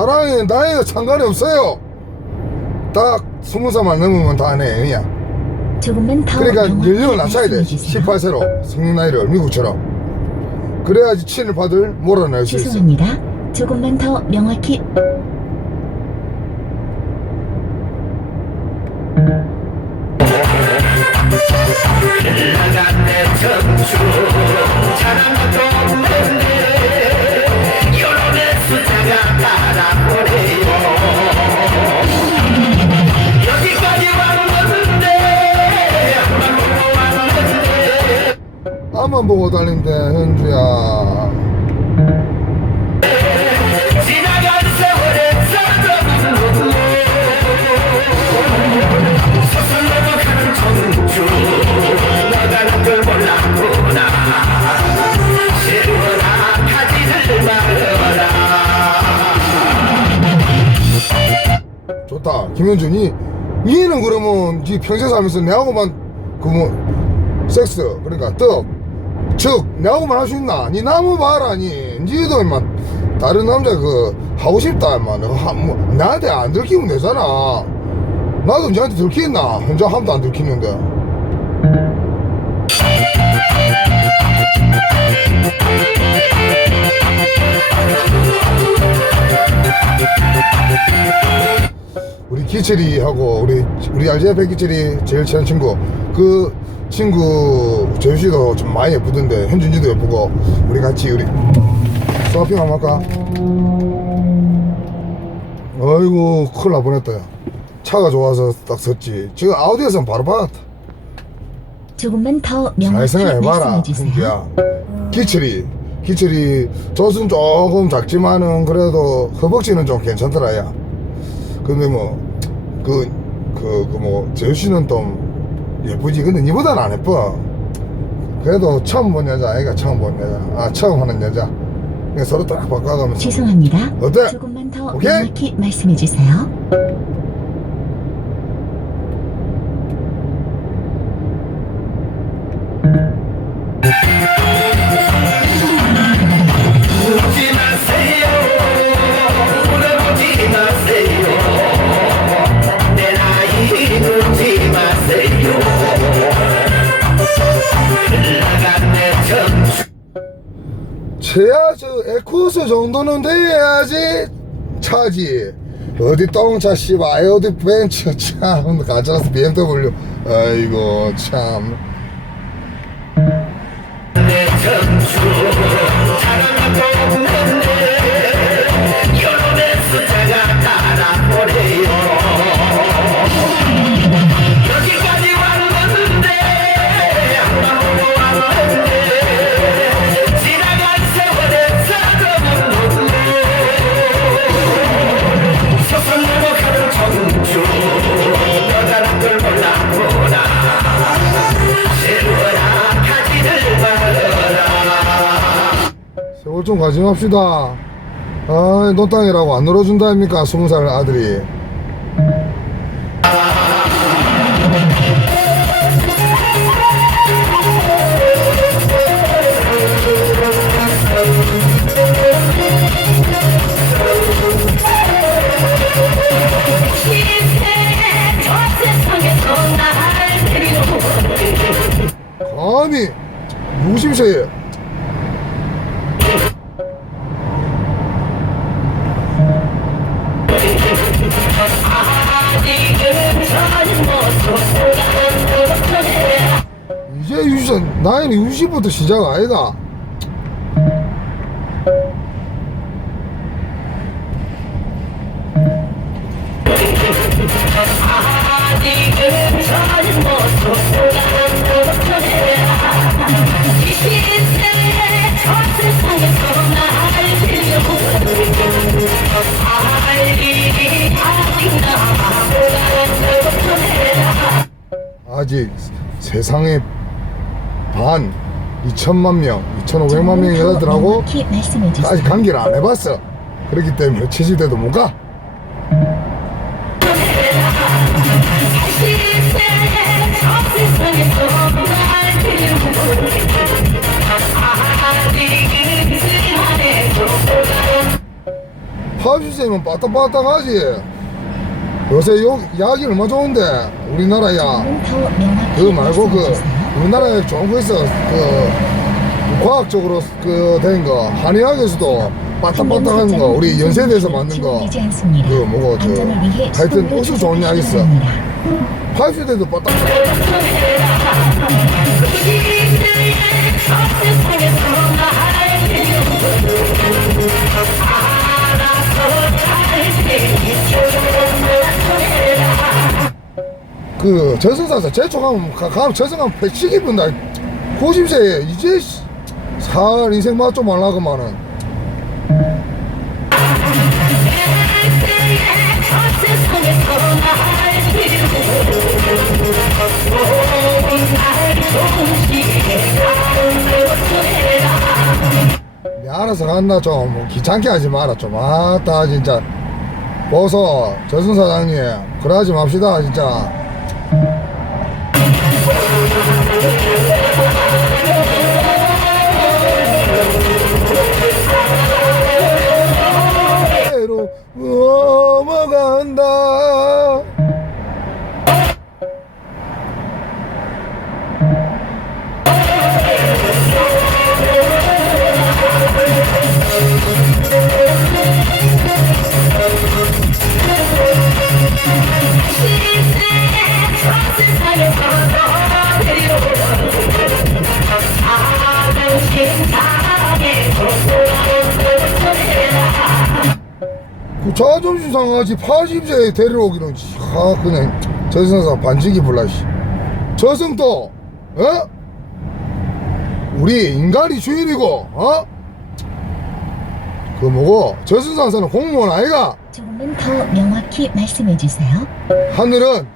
뭐 사랑에 나이가 상관이 없어요. 딱 스무 살만 넘으면 다 내년이야 조금만 더 그러니까 연령을 낮춰야 돼. 말씀해 주세요. 18세로 성년 나이를 미국처럼. 그래야지 친일 파들 몰아낼 수 있어. 죄송합니다. 조금만 더 명확히 나 시원한 가지를 말아라 좋다. 김현준이 니는 그러면 니 평생 살면서 내하고만 그뭐 섹스 그러니까 떡 즉 내하고만 할 수 있나? 니 나무 봐라 니. 니도 임마 다른 남자 그 하고 싶다 임마. 뭐, 나한테 안 들키면 되잖아. 나도 니한테 들키겠나? 혼자 함도 안 들키는데. 우리 기철이하고 우리 우리 알제 백기철이 제일 친한 친구. 그 친구 제주씨도 좀 많이 예쁘던데 현준이도 예쁘고 우리 같이 우리 쇼핑 한번 할까? 아이고 큰일 날 뻔했다 야. 차가 좋아서 딱 섰지. 지금 아우디에서는 바로 받았다. 조금만 더 잘 명확히 생각해봐라 말씀해 주세요. 현주야. 기철이. 기철이 젖은 조금 작지만은 그래도 허벅지는 좀 괜찮더라 야. 근데 뭐 그 그 그뭐 제주씨는 좀 예쁘지. 근데 니보다는 안 예뻐 그래도 처음 본 여자 아이가 처음 본 여자 아 처음 하는 여자 그냥 서로 딱 바꿔가면서 죄송합니다. 어때? 조금만 더 오케이? 명확히 말씀해 주세요. 묻지 정도는 돼야지. 차지. 어디 똥차 씨발. 어디 벤츠. 참 가짜라서 BMW. 아이고 참 좀 가짐합시다. 아, 너 땅이라고 안 놀아준다입니까 스무 살 아들이? 저 세상에 유시 나이는 유시부터 시작 아니다. 저 세상에 반 2천만 명 2,500만 명의 여자들하고. 아직 관계를 안 해봤어 그렇기 때문에 70대도 못 가. 80세면 빠딱빠딱하지 요새 요 약이 얼마 좋은데 우리나라야 그거 말고 그. 우리나라에 좋은 거 있어 그 과학적으로 그 된 거 한의학에서도 빠딱빠딱한 거 우리 연세대에서 만든 거. 그 뭐고 저 하여튼 어디서 좋은 약 있어 조작하시기 바랍니다. 80세도 빠딱 그 저승사에서 제초가면 가면 저승가면 패치 기 분다. 90세에 이제 씨, 살 인생 맛좀 하려고만은. 야, 알아서 간다 좀뭐 귀찮게 하지 마라. 좀 아따 진짜. 보소 저승사장님. 그러지 맙시다 진짜. 로 넘어간다 자존심 상하지 80세에 데려오기는 씨, 아 그냥 저승사 반지기 불라 씨 저승도 어? 우리 인간이 주인이고 어? 그 뭐고 저승사에서는 공무원 아이가 조금만 더 명확히 말씀해 주세요. 하늘은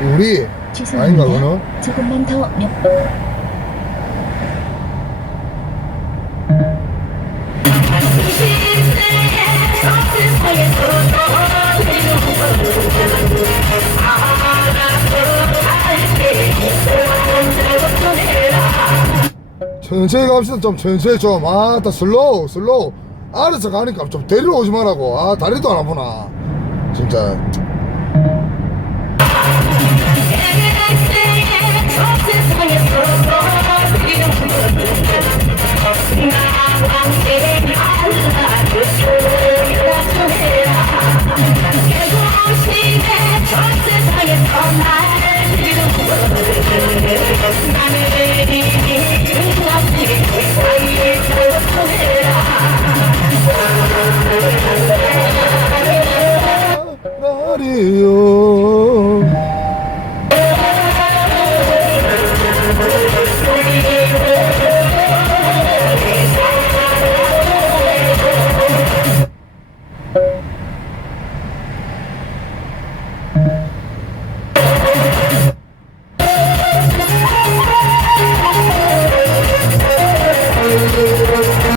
우리 아닌가 죄송합니다. 그거는 조금만 더 명... 천천히 갑시다. 좀 천천히 좀. 아따 슬로우 슬로우. 알아서 가니까 좀 데리러 오지 말라고. 아 다리도 안 아프나. 진짜